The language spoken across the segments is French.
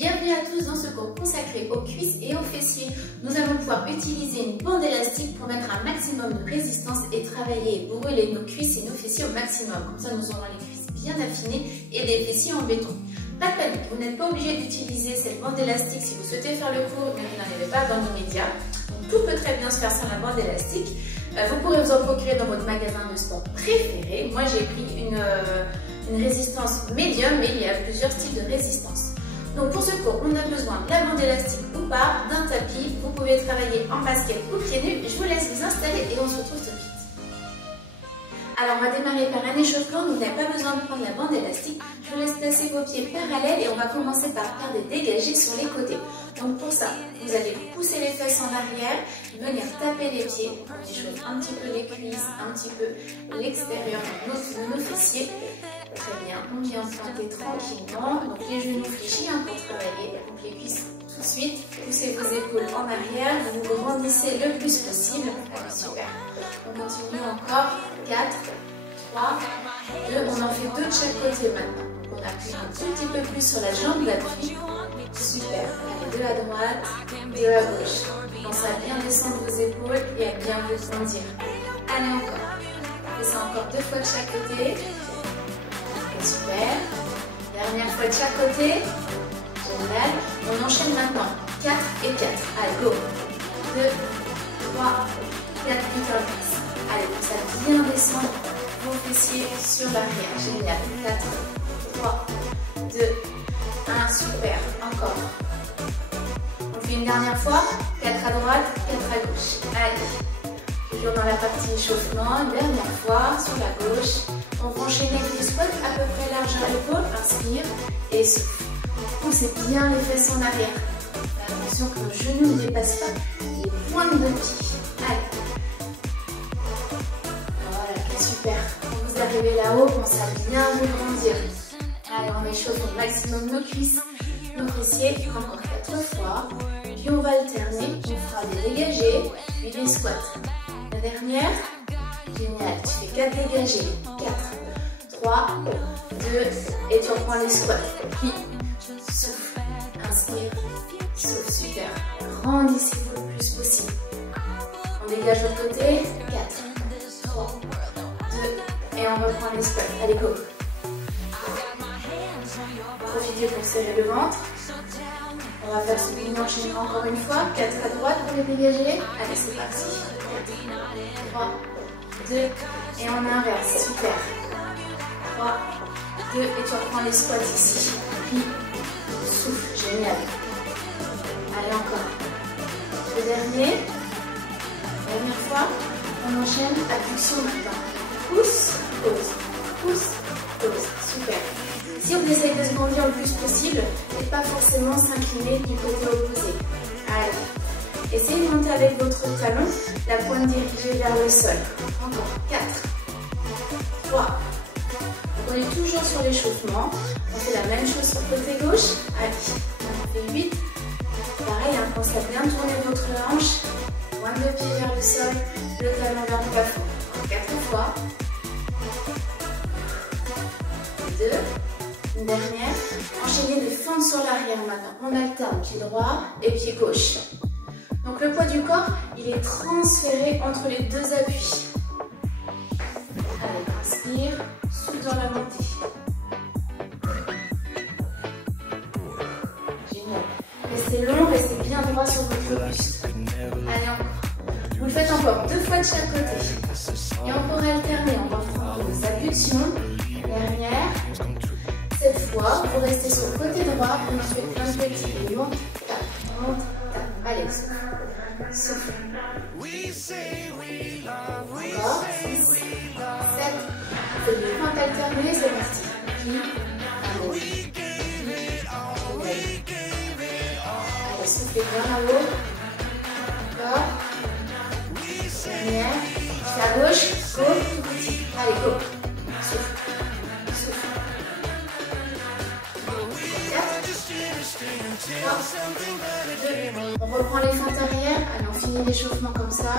Bienvenue à tous dans ce cours consacré aux cuisses et aux fessiers. Nous allons pouvoir utiliser une bande élastique pour mettre un maximum de résistance et travailler et brûler nos cuisses et nos fessiers au maximum. Comme ça, nous aurons les cuisses bien affinées et des fessiers en béton. Pas de panique, vous n'êtes pas obligé d'utiliser cette bande élastique si vous souhaitez faire le cours, mais vous n'en avez pas dans l'immédiat. Tout peut très bien se faire sans la bande élastique. Vous pourrez vous en procurer dans votre magasin de sport préféré. Moi, j'ai pris une résistance médium, mais il y a plusieurs styles de résistance. Donc pour ce cours, on a besoin de la bande élastique ou pas, d'un tapis. Vous pouvez travailler en basket ou pieds nus. Je vous laisse vous installer et on se retrouve tout de suite. Alors on va démarrer par un échauffement, vous n'avez pas besoin de prendre la bande élastique. Je vous laisse placer vos pieds parallèles et on va commencer par faire des dégagés sur les côtés. Donc pour ça, vous allez pousser les fesses en arrière, venir taper les pieds, on échauffe un petit peu les cuisses, un petit peu l'extérieur de nos fessiers. Très bien, on vient pointer tranquillement, donc les genoux fléchis pour travailler, donc les cuisses tout de suite, poussez vos épaules en arrière, vous grandissez le plus possible. Allez, super. On continue encore, 4, 3, 2, on en fait 2 de chaque côté maintenant. On appuie un tout petit peu plus sur la jambe d'appui. Super. Allez, 2 à droite, 2 à gauche. Pensez à bien descendre vos épaules et à bien vous grandir. Allez, encore. On fait ça encore 2 fois de chaque côté. Super. Dernière fois de chaque côté. Génial. On enchaîne maintenant. 4 et 4. Allez, go. 2, 3, 4, 8, 10. Allez, ça bien descendre vos fessiers sur l'arrière. Génial. 4, 3, 2, 1. Super. Encore. On fait une dernière fois. 4 à droite, 4 à gauche. Allez. Toujours dans la partie échauffement. Une dernière fois sur la gauche. On va enchaîner avec les squats à peu près largeur à l'épaule. Inspire et souffle. Poussez bien les fesses en arrière. Attention que nos genoux ne dépassent pas les pointes de pied. Allez. Voilà, super. Quand vous arrivez là-haut, pensez à bien vous grandir. Allez, on échauffe au maximum nos cuisses, nos fessiers. Encore 4 fois. Puis on va alterner. On fera des dégagés, puis des squats. La dernière. Génial. Tu fais 4 dégagés. 4, 3, 2, et tu reprends les squats. Puis, souffle. Inspire. Souffle. Super. Grandissez-vous le plus possible. On dégage l'autre côté. 4, 3, 2, et on reprend les squats. Allez, go. Profitez pour serrer le ventre. On va faire ce mini enchaînement encore une fois. 4 à droite pour les dégager. Allez, c'est parti. 4, 3, 2, et on inverse. Super. 3, 2, et tu reprends les squats ici. Puis, souffle. Génial. Allez, encore. Le dernier. Dernière fois. On enchaîne. Abduction maintenant. Pousse, pause. Pousse, pause. Super. Si on essaye de se grandir le plus possible, et pas forcément s'incliner du côté opposé. Allez. Essayez de monter avec votre talon, la pointe dirigée vers le sol. Encore. 4, 3. Donc on est toujours sur l'échauffement. On fait la même chose sur le côté gauche. Allez. On fait 8. Pareil, pensez à bien tourner votre hanche. Pointe de pied vers le sol, le talon vers le plafond. 4 fois. 2. Une dernière. Enchaînez les fentes sur l'arrière maintenant. On alterne pied droit et pied gauche. Donc le poids du corps, il est transféré entre les 2 appuis. Allez, inspire, souffle dans la montée. Génial. Restez long, restez bien droit sur votre buste. Allez, encore. Vous le faites encore 2 fois de chaque côté. Et on pourra alterner. On va prendre vos abductions. Dernière. Cette fois, vous restez sur le côté droit. On fait plein de petits pieds. Monte, tape, tape. Allez, souffle. Souffle. Encore. 6, 7. On fait des pointes alternées. C'est parti. Puis, allez. Allez, soufflez bien là-haut. Encore. Dernière. Tu fais à gauche. Go. Tout petit. Allez, go. Souffle. Souffle. 4. 2. On reprend les fentes arrière. Allez, on finit l'échauffement comme ça.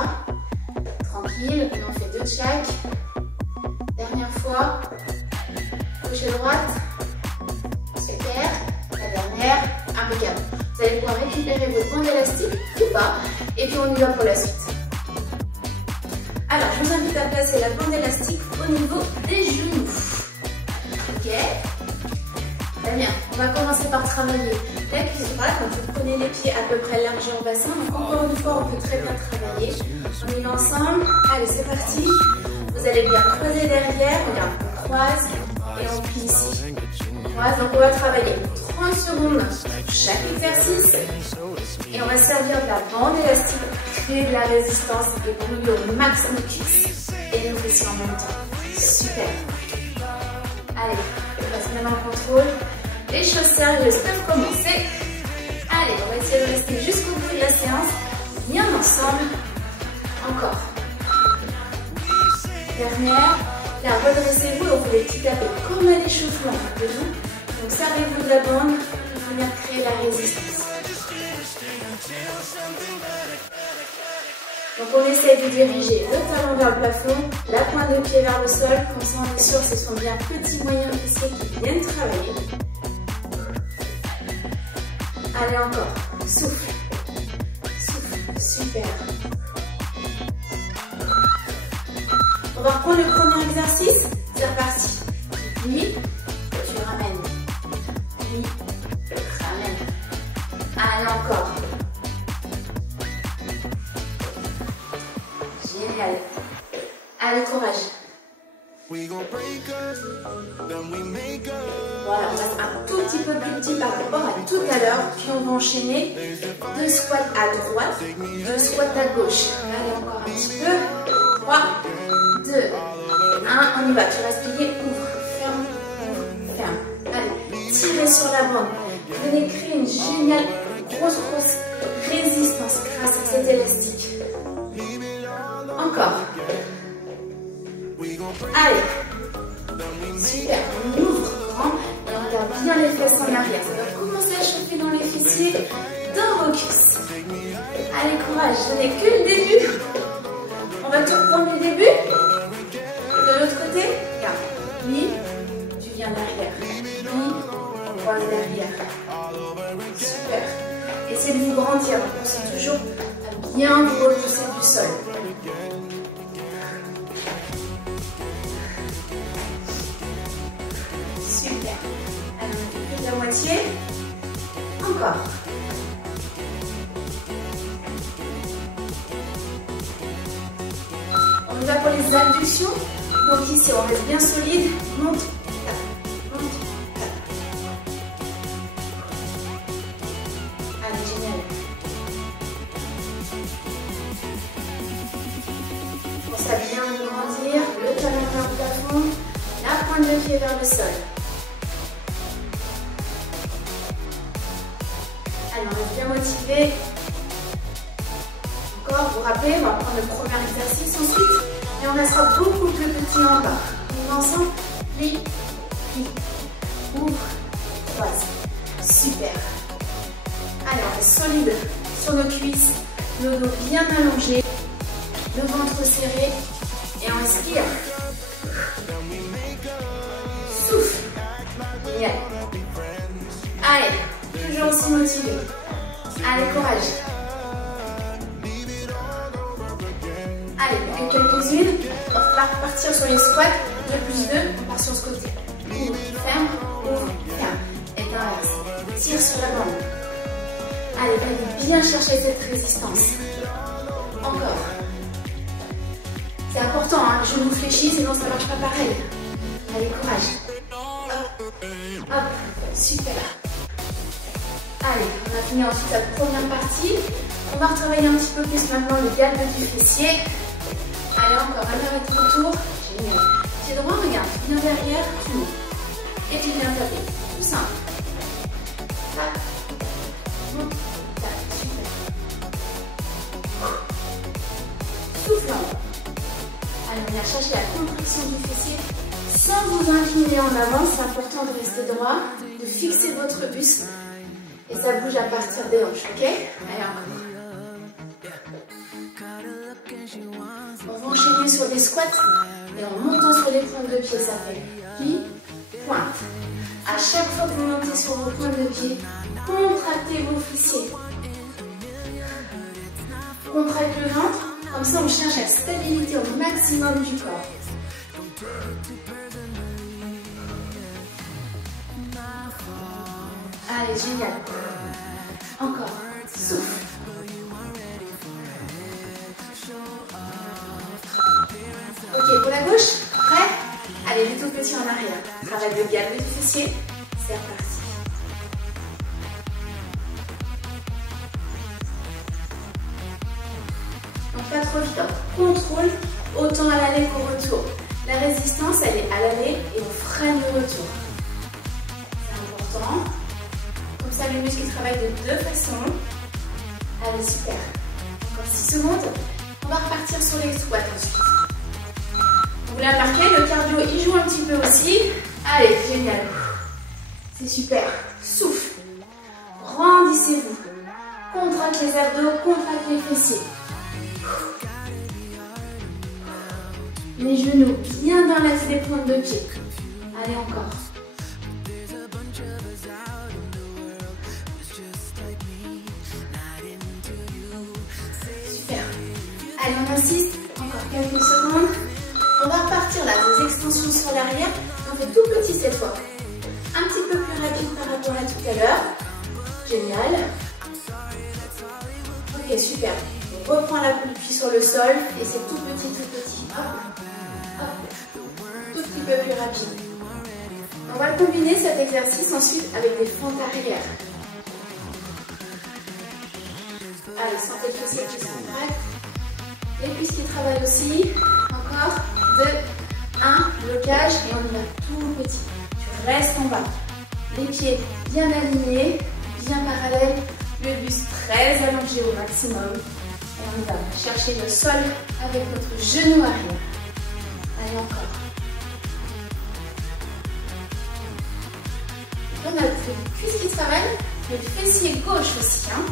Tranquille. On en fait 2 de chaque. Dernière fois. Gauche et droite. Super. La dernière. Un Impeccable. Vous allez pouvoir récupérer votre bande élastique ou pas. Et puis on y va pour la suite. Alors, je vous invite à placer la bande élastique au niveau des genoux. Ok? Très bien. On va commencer par travailler la cuisse droite. Donc, vous prenez les pieds à peu près largeur bassin. Donc, encore une fois, on peut très bien travailler. On y va ensemble. Allez, c'est parti. Vous allez bien croiser derrière. Regarde, on croise et on plie ici. On croise. Donc, on va travailler 30 secondes chaque exercice. Et on va servir de la bande élastique, créer de la résistance et brûler au max nos cuisses et nos fessiers en même temps. Super. Allez, on passe maintenant au contrôle. Les choses sérieuses peuvent commencer. Allez, on va essayer de rester jusqu'au bout de la séance. Bien ensemble. Encore. Dernière. Là, redressez-vous et on fait des petits tapés comme un échauffement de vous. Donc, servez-vous de la bande pour venir créer la résistance. Donc on essaie de diriger le talon vers le plafond, la pointe de pied vers le sol, comme ça on est sûr que ce sont bien petits moyens fessiers qui viennent travailler. Allez encore, souffle, souffle, super. On va reprendre le premier exercice, c'est reparti. Puis, tu ramènes, puis, ramène. Allez encore. Génial. Allez, courage. Voilà, on passe un tout petit peu plus petit par rapport à tout à l'heure. Puis on va enchaîner 2 squats à droite, 2 squats à gauche. Allez, encore un petit peu. 3, 2, 1. On y va. Tu restes plié. Ouvre, ferme, ouvre, ferme. Allez, tirez sur la bande. Vous venez créer une géniale grosse résistance grâce à cet élastique. Encore. Allez. Super. On ouvre grand et on regarde bien les fesses en arrière. Ça va commencer à chauffer dans les fessiers, dans vos cuisses. Allez, courage. Ce n'est que le début. On va tout reprendre le début. De l'autre côté. Regarde. Oui. Tu viens derrière. Oui. On croise derrière. Super. Essayez de vous grandir. Pensez toujours à bien vous repousser du sol. Super. Allez, on fait plus de la moitié. Encore. On y va pour les abductions. Donc ici, on reste bien solide. Monte, tape, monte, tape. Allez, génial. Pense à bien vous grandir. Le talon vers le plafond. La pointe de pied vers le sol. Allez, on reste bien motivé. Encore, vous vous rappelez, on va prendre le premier exercice ensuite. Et on restera beaucoup plus petit en bas. On va ensemble. Plie, plie, ouvre, croise. Super. Allez, on reste solide sur nos cuisses. Le dos bien allongé. Le ventre serré. Et on respire. Souffle. Génial. Allez, toujours aussi motivé. Allez, courage. Allez, quelques-unes. On va repartir sur les squats. 2 plus 2, on part sur ce côté. Ouvre, ferme, ferme. Et inverse. Tire sur la bande. Allez, allez bien chercher cette résistance. Encore. C'est important, hein, je vous fléchis, sinon ça ne marche pas pareil. Allez, courage. Hop, super. Allez, on a fini ensuite la première partie. On va retravailler un petit peu plus maintenant le galbe du fessier. Allez, encore un arrêt-retour. Génial. Pied droit, regarde, tu viens derrière, tu montes. Et tu viens taper. Tout simple. Tape. Monte. Tape. Super. Souffle en bas. Allez, on vient chercher la contraction du fessier sans vous incliner en avant. C'est important de rester droit, de fixer votre buste. Et ça bouge à partir des hanches, ok? Allez, encore. On va enchaîner sur des squats et en montant sur les pointes de pied, ça fait pli, pointe. À chaque fois que vous montez sur vos pointes de pied, contractez contractez vos fessiers. Contracte le ventre. Comme ça, on cherche la stabilité au maximum du corps. Allez, génial. Encore. Souffle. Ok, pour la gauche. Prêt? Allez, du tout petit en arrière. Travail de galbe du fessier. C'est reparti. Donc pas trop vite. Contrôle autant à l'aller qu'au retour. La résistance, elle est à l'aller et on freine le retour. C'est important. Comme ça, les muscles travaillent de deux façons. Allez, super. Encore 6 secondes. On va repartir sur les squats ensuite. Vous l'avez remarqué, le cardio, il joue un petit peu aussi. Allez, génial. C'est super. Souffle. Grandissez-vous. Contracte les abdos, contracte les fessiers. Les genoux bien dans l'axe des pointes de pied. Allez, encore. Super. Allez, on insiste. Encore quelques secondes. On va repartir là, des extensions sur l'arrière. On fait tout petit cette fois. Un petit peu plus rapide par rapport à tout à l'heure. Génial. Ok, super. On reprend la poulie sur le sol et c'est tout petit, tout petit. Hop, hop. Tout petit peu plus rapide. On va combiner cet exercice ensuite avec des fentes arrière. Allez, sentez le fessier qui s'entraque. Les cuisses qui travaillent aussi. Encore. 2, 1, blocage et on y va tout petit. Tu restes en bas. Les pieds bien alignés, bien parallèles, le buste très allongé au maximum. Et on y va chercher le sol avec notre genou arrière. Allez, encore. On a le cuisse qui travaille, le fessier gauche aussi. Hein.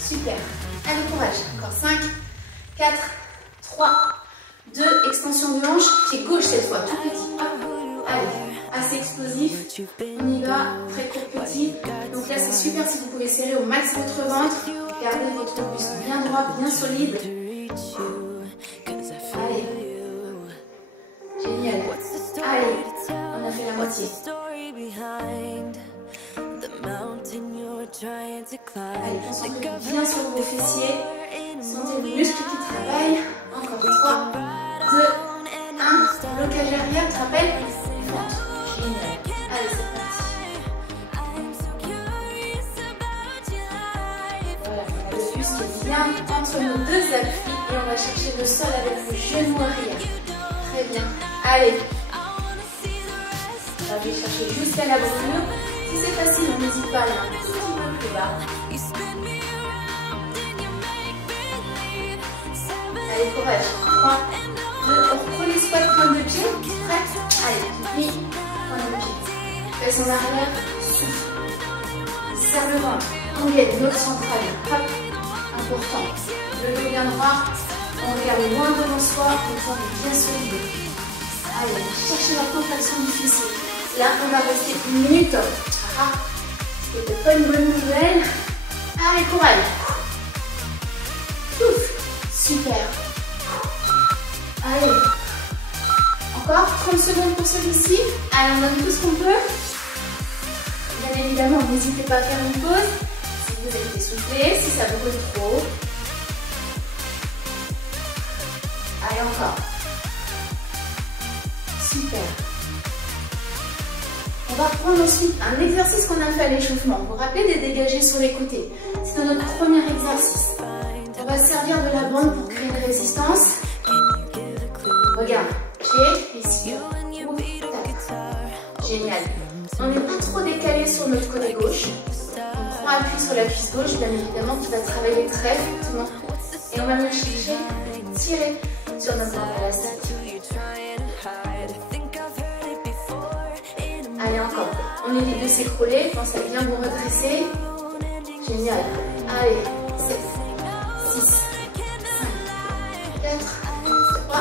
Super. Allez, courage. Encore 5, 4, 3, 2, extension de hanche, pied gauche cette fois, tout petit. Hop. Allez, assez explosif. On y va, très court petit. Donc là, c'est super si vous pouvez serrer au max votre ventre. Gardez votre buste bien droit, bien solide. Allez. Génial. Allez, on a fait la moitié. Allez, concentrez-vous bien sur vos fessiers. Sentez le muscle qui travaille. Encore 3, 2, 1. Blocage arrière, tu te rappelles? Ventre. Génial. Allez, c'est parti. Voilà, le buste qui est bien entre nos deux appuis et on va chercher le sol avec le genou arrière. Très bien. Allez. On va aller chercher jusqu'à la brûlure. Si c'est facile, on n'hésite pas à aller un petit peu plus bas. Allez, courage. 3, 2, on reprend les squats, pointe de pied. Prêt? Allez, plie, pointe de pied. Fesse en arrière, souffle. Serre le ventre. On gagne notre centrale. Hop, important. Le dos bien droit. On regarde loin devant soi. On forme bien solide. Allez, cherchez la contraction du fessier. Là, on va rester 1 minute. Ah, c'était pas une bonne nouvelle. Allez, courage. Souffle. Super. Allez. Encore 30 secondes pour celui-ci. Allez, on donne tout ce qu'on peut. Bien évidemment, n'hésitez pas à faire une pause. Si vous êtes essoufflé, si ça brûle trop. Allez, encore. Super. On va reprendre ensuite un exercice qu'on a fait à l'échauffement. Vous vous rappelez des dégagés sur les côtés? C'est notre premier exercice. On va servir de la bande pour créer une résistance. Regarde, pied, ici. Génial. On n'est pas trop décalé sur notre côté gauche. On prend appui sur la cuisse gauche, bien évidemment, qui va travailler très fortement. Et on va venir chercher, tirer sur notre bande élastique. Allez, encore. On évite de s'écrouler. Pensez à bien vous redresser. Génial. Allez, 7, 6, 5, 4, 3.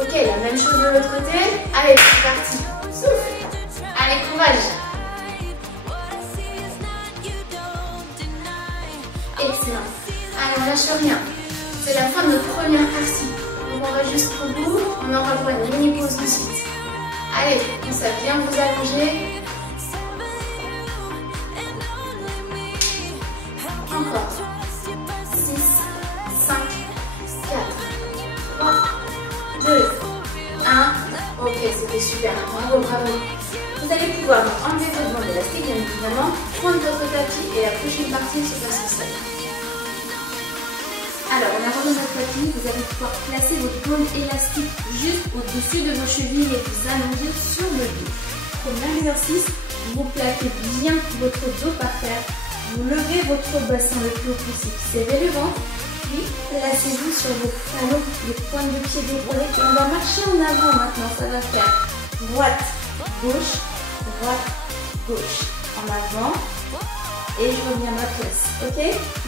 Ok, la même chose de l'autre côté. Allez, c'est parti. Souffle. Allez, courage. Excellent. Allez, on lâche rien. C'est la fin de notre première partie. Donc on va jusqu'au bout. On aura droit à une mini pause de suite. Allez, comme ça, bien vous allonger. Encore. 6, 5, 4, 3, 2, 1. Ok, c'était super. Bravo, bravo. Vous allez pouvoir enlever votre bande élastique, bien évidemment, prendre votre tapis et la prochaine partie se passe au sol. Alors, on a remis notre tapis, vous allez pouvoir placer votre bande élastique juste au-dessus de vos chevilles et vous allonger sur le dos. Premier exercice, vous plaquez bien votre dos par terre, vous levez votre bassin le plus haut possible, serrez le ventre, puis placez-vous sur vos talons, les pointes de pied déroulées. On va marcher en avant maintenant, ça va faire droite, gauche, en avant. Et je reviens à ma place, ok?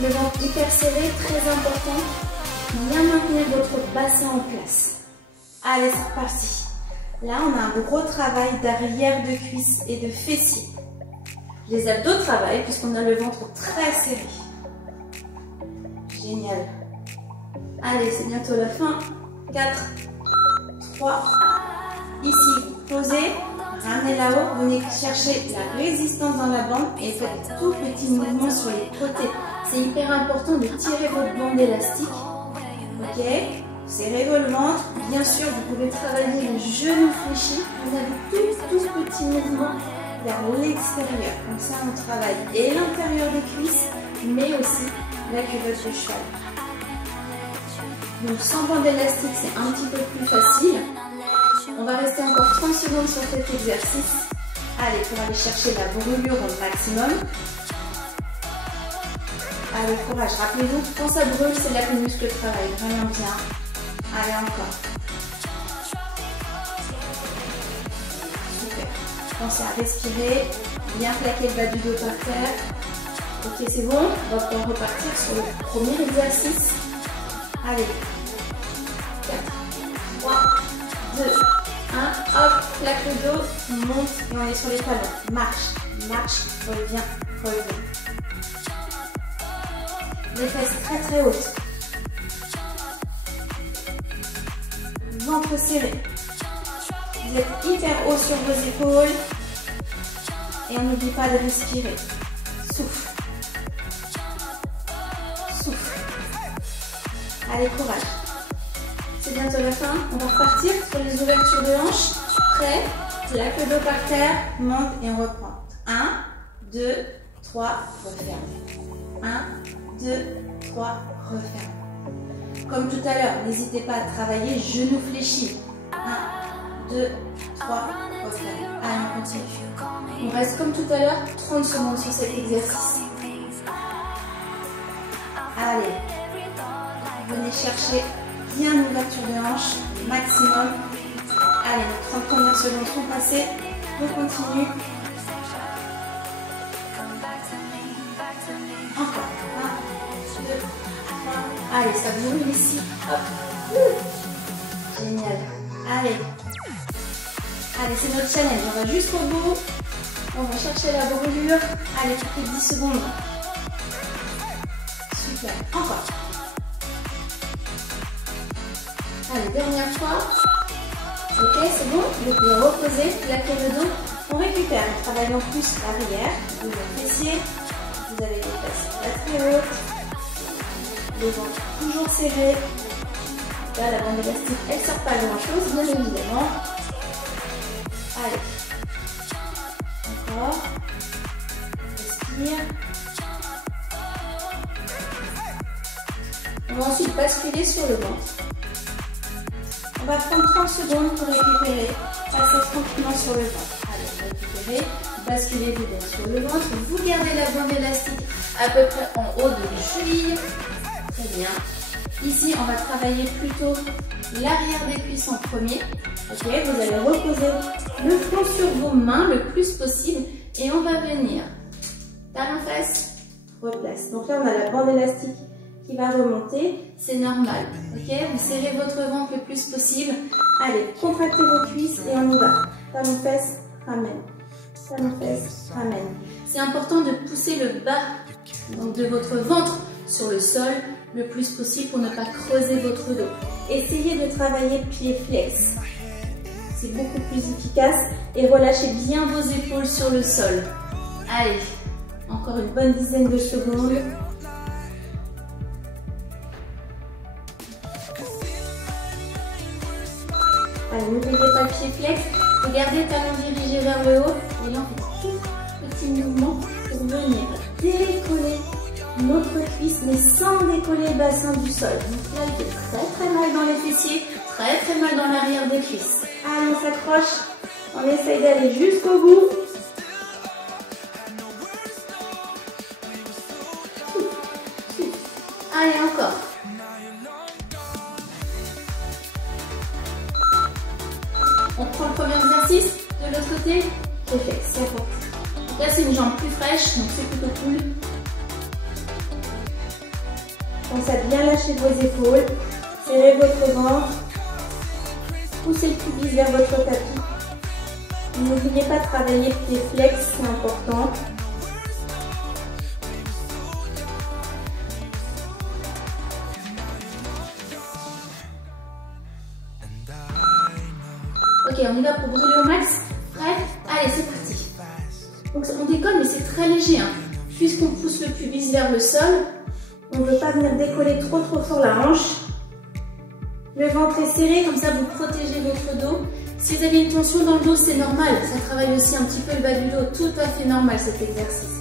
Le ventre hyper serré, très important. Bien maintenir votre bassin en place. Allez, c'est reparti. Là, on a un gros travail d'arrière de cuisse et de fessier. Les abdos travaillent puisqu'on a le ventre très serré. Génial. Allez, c'est bientôt la fin. 4, 3, ici, posez. Ramenez là-haut, venez chercher la résistance dans la bande et faites tout petit mouvement sur les côtés. C'est hyper important de tirer votre bande élastique. Ok, serrez le ventre. Bien sûr, vous pouvez travailler les genoux fléchis. Vous avez tout petit mouvement vers l'extérieur. Comme ça, on travaille et l'intérieur des cuisses, mais aussi la culotte de cheval. Donc, sans bande élastique, c'est un petit peu plus facile. On va rester encore 30 secondes sur cet exercice. Allez, pour aller chercher la brûlure au maximum. Allez, courage. Rappelez-vous, quand ça brûle, c'est là que le muscle travaille vraiment bien. Allez, encore. Super. Pensez à respirer. Bien plaquer le bas du dos par terre. Ok, c'est bon. On va pouvoir repartir sur le premier exercice. Allez. 4, 3, 2, 1, hop, plaque le dos, on monte et on est sur les talons. Marche, reviens. Les fesses très hautes. Ventre serré. Vous êtes hyper haut sur vos épaules. Et on n'oublie pas de respirer. Souffle. Allez, courage. C'est bientôt la fin. On va repartir sur les ouvertures de hanches. Prêt? Plaque le dos par terre, monte et on reprend. 1, 2, 3, referme. 1, 2, 3, referme. Comme tout à l'heure, n'hésitez pas à travailler genoux fléchis. 1, 2, 3, referme. Allez, on continue. On reste comme tout à l'heure, 30 secondes sur cet exercice. Allez, venez chercher bien l'ouverture de hanche, maximum. Allez, les 30 premières secondes sont passées. On continue. Encore. 1, 2, 3. Allez, ça brûle ici. Hop. Génial. Allez, c'est notre challenge. On va jusqu'au bout. On va chercher la brûlure. Allez, ça fait 10 secondes. Super. Encore. Allez, dernière fois. Ok, c'est bon. Vous pouvez reposer, plaquer le dos. On récupère en travaillant plus l'arrière, le fessier. Vous avez les fesses très hautes. Le ventre toujours serré. Là, la bande élastique, elle ne sort pas grand-chose, bien évidemment. Allez. Encore. Respire. On va ensuite basculer sur le ventre. On va prendre 30 secondes pour récupérer. Passez tranquillement sur le ventre. Allez, récupérez. Basculez-vous bien sur le ventre. Vous gardez la bande élastique à peu près en haut de vos chevilles. Très bien. Ici, on va travailler plutôt l'arrière des cuisses en premier. Ok, vous allez reposer le front sur vos mains le plus possible. Et on va venir talon-fesse, replace. Donc là, on a la bande élastique qui va remonter. C'est normal. Ok, vous serrez votre ventre le plus possible. Allez, contractez vos cuisses et on y va. Talon-fesse, ramène. Talon-fesse, ramène. C'est important de pousser le bas donc de votre ventre sur le sol le plus possible pour ne pas creuser votre dos. Essayez de travailler pied flex. C'est beaucoup plus efficace et relâchez bien vos épaules sur le sol. Allez, encore une bonne dizaine de secondes. Allez, n'oubliez pas le pied flex. Regardez, talon dirigé vers le haut. Et là, on fait tout petit mouvement pour venir décoller notre cuisse, mais sans décoller le bassin du sol. Donc là, il fait très mal dans les fessiers, très mal dans l'arrière des cuisses. Allez, on s'accroche. On essaye d'aller jusqu'au bout. Allez, encore. On prend le premier exercice de l'autre côté. Perfect, c'est bon. Là, c'est une jambe plus fraîche, donc c'est plutôt cool. Pensez à bien lâcher vos épaules. Serrez votre ventre. Poussez le pubis vers votre tapis. N'oubliez pas de travailler le pied flex, c'est important. Ok, on y va pour brûler au max. Prêt? Allez, c'est parti. Donc on décolle, mais c'est très léger. Hein. Puisqu'on pousse le pubis vers le sol, on ne veut pas venir décoller trop fort la hanche. Le ventre est serré, comme ça vous protégez votre dos. Si vous avez une tension dans le dos, c'est normal. Ça travaille aussi un petit peu le bas du dos. Tout à fait normal cet exercice.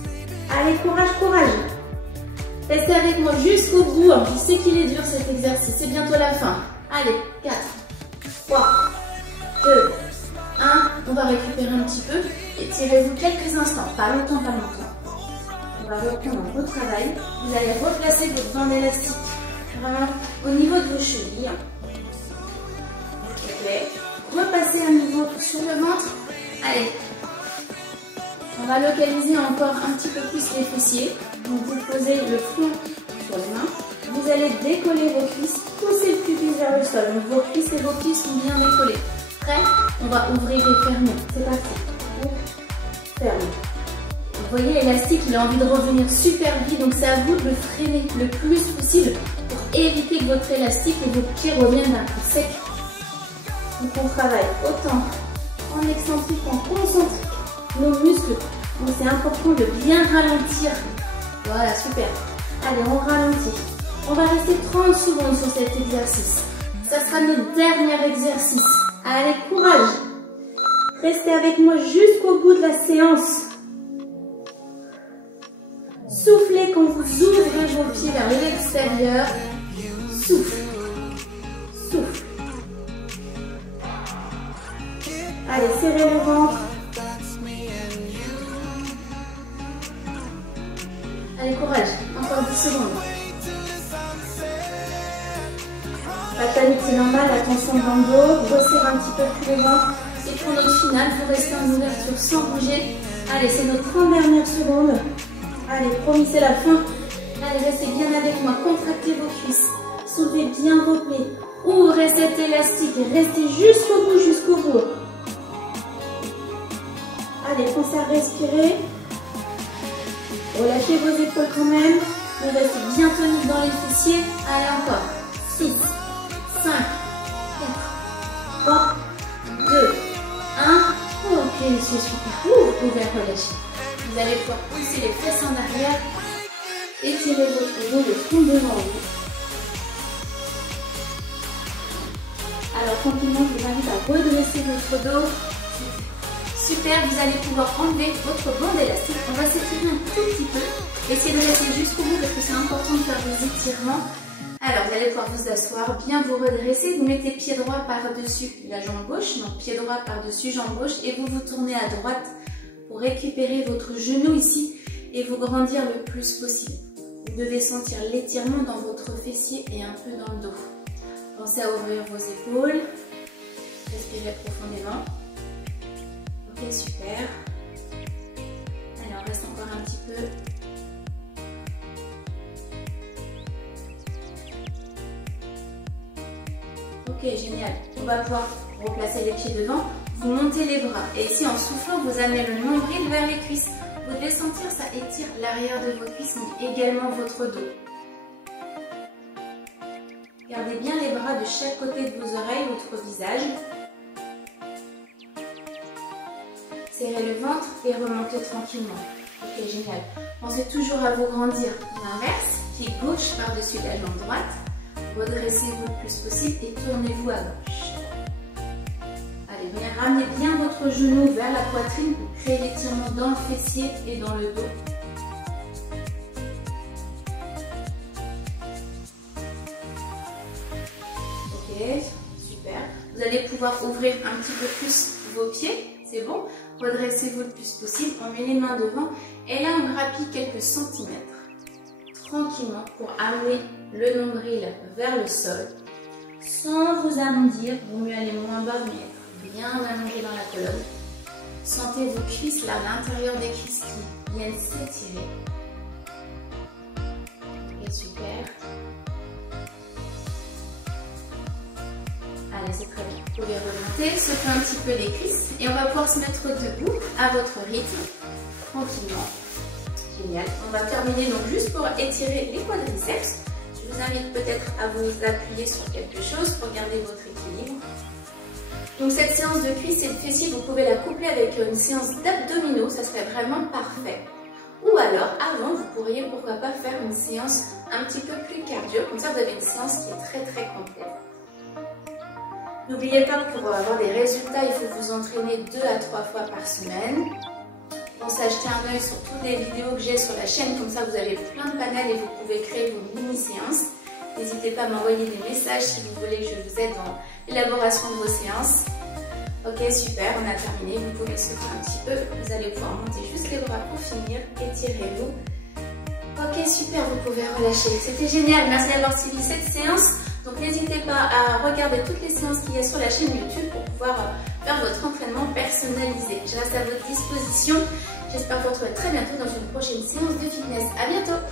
Allez, courage, courage. Restez avec moi jusqu'au bout. Je sais qu'il est dur cet exercice. C'est bientôt la fin. Allez, 4, 3, 2, 1. On va récupérer un petit peu. Étirez-vous quelques instants. Pas longtemps, pas longtemps. On va reprendre un beau travail. Vous allez replacer votre bande élastique vraiment au niveau de vos chevilles. Ok. Repassez un niveau sur le ventre. Allez. On va localiser encore un petit peu plus les fessiers. Donc vous posez le front sur les mains. Vous allez décoller vos cuisses, pousser le pubis vers le sol. Donc vos cuisses et vos pieds sont bien décollés. Prêt? On va ouvrir et fermer. C'est parti. Ouvre, ferme. Vous voyez l'élastique, il a envie de revenir super vite. Donc c'est à vous de le freiner le plus possible pour éviter que votre élastique et vos pieds reviennent d'un coup sec. Donc on travaille autant en excentrique qu'en concentrique nos muscles. Donc c'est important de bien ralentir. Voilà, super. Allez, on ralentit. On va rester 30 secondes sur cet exercice. Ça sera notre dernier exercice. Allez, courage. Restez avec moi jusqu'au bout de la séance. Soufflez quand vous ouvrez vos pieds vers l'extérieur. Souffle. Souffle. Allez, serrez le ventre. Allez, courage. Encore 10 secondes. Pas de panique, c'est normal. Attention dans le dos. Resserrez un petit peu plus le ventre. C'est pour notre finale. Vous restez en ouverture sans bouger. Allez, c'est nos 30 dernières secondes. Allez, promis, c'est la fin. Allez, restez bien avec moi. Contractez vos cuisses. Soulevez bien vos plaies. Ouvrez cet élastique. Restez jusqu'au bout, jusqu'au bout. Allez, pensez à respirer. Relâchez vos épaules quand même. Vous restez bien tonique dans les fessiers. Allez, encore. 6, 5, 4, 3, 2, 1. Ok, c'est super. Vous pouvez relâcher. Vous allez pouvoir pousser les fesses en arrière. Étirez votre dos, le front devant vous. Alors, tranquillement, je vous invite à redresser votre dos. Super, vous allez pouvoir enlever votre bande élastique. On va s'étirer un tout petit peu. Essayez de rester jusqu'au bout parce que c'est important de faire des étirements. Alors, vous allez pouvoir vous asseoir, bien vous redresser. Vous mettez pied droit par-dessus la jambe gauche. Donc, pied droit par-dessus jambe gauche. Et vous vous tournez à droite pour récupérer votre genou ici et vous grandir le plus possible. Vous devez sentir l'étirement dans votre fessier et un peu dans le dos. Pensez à ouvrir vos épaules. Respirez profondément. Ok, super. Allez, on reste encore un petit peu. Ok, génial. On va pouvoir replacer les pieds devant. Vous montez les bras. Et ici, en soufflant, vous amenez le nombril vers les cuisses. Vous devez sentir, ça étire l'arrière de vos cuisses, mais également votre dos. Gardez bien les bras de chaque côté de vos oreilles, votre visage. Serrez le ventre et remontez tranquillement. Ok, génial. Pensez toujours à vous grandir. L'inverse, pied gauche par-dessus la jambe droite. Redressez-vous le plus possible et tournez-vous à gauche. Allez, bien, ramenez bien votre genou vers la poitrine pour créer l'étirement dans le fessier et dans le dos. Ok, super. Vous allez pouvoir ouvrir un petit peu plus vos pieds. C'est bon. Redressez-vous le plus possible. On met les mains devant. Et là, on grappille quelques centimètres. Tranquillement pour amener le nombril vers le sol. Sans vous arrondir. Vaut mieux aller moins bas, mais être bien allongé dans la colonne. Sentez vos cuisses là, l'intérieur des cuisses qui viennent s'étirer. Ok, super. Allez, c'est très bien. Vous pouvez remonter, secouer un petit peu les cuisses et on va pouvoir se mettre debout à votre rythme, tranquillement. Génial. On va terminer donc juste pour étirer les quadriceps. Je vous invite peut-être à vous appuyer sur quelque chose pour garder votre équilibre. Donc cette séance de cuisses et de fessiers, vous pouvez la coupler avec une séance d'abdominaux, ça serait vraiment parfait. Ou alors, avant, vous pourriez pourquoi pas faire une séance un petit peu plus cardio, comme ça vous avez une séance qui est très complète. N'oubliez pas que pour avoir des résultats, il faut vous entraîner 2 à 3 fois par semaine. Pensez à jeter un œil sur toutes les vidéos que j'ai sur la chaîne, comme ça vous avez plein de panels et vous pouvez créer vos mini-séances. N'hésitez pas à m'envoyer des messages si vous voulez que je vous aide dans l'élaboration de vos séances. Ok, super, on a terminé. Vous pouvez secouer un petit peu. Vous allez pouvoir monter juste les bras pour finir. Étirez-vous. Ok, super, vous pouvez relâcher. C'était génial, merci d'avoir suivi cette séance. Donc n'hésitez pas à regarder toutes les séances qu'il y a sur la chaîne YouTube pour pouvoir faire votre entraînement personnalisé. Je reste à votre disposition. J'espère vous retrouver très bientôt dans une prochaine séance de fitness. À bientôt!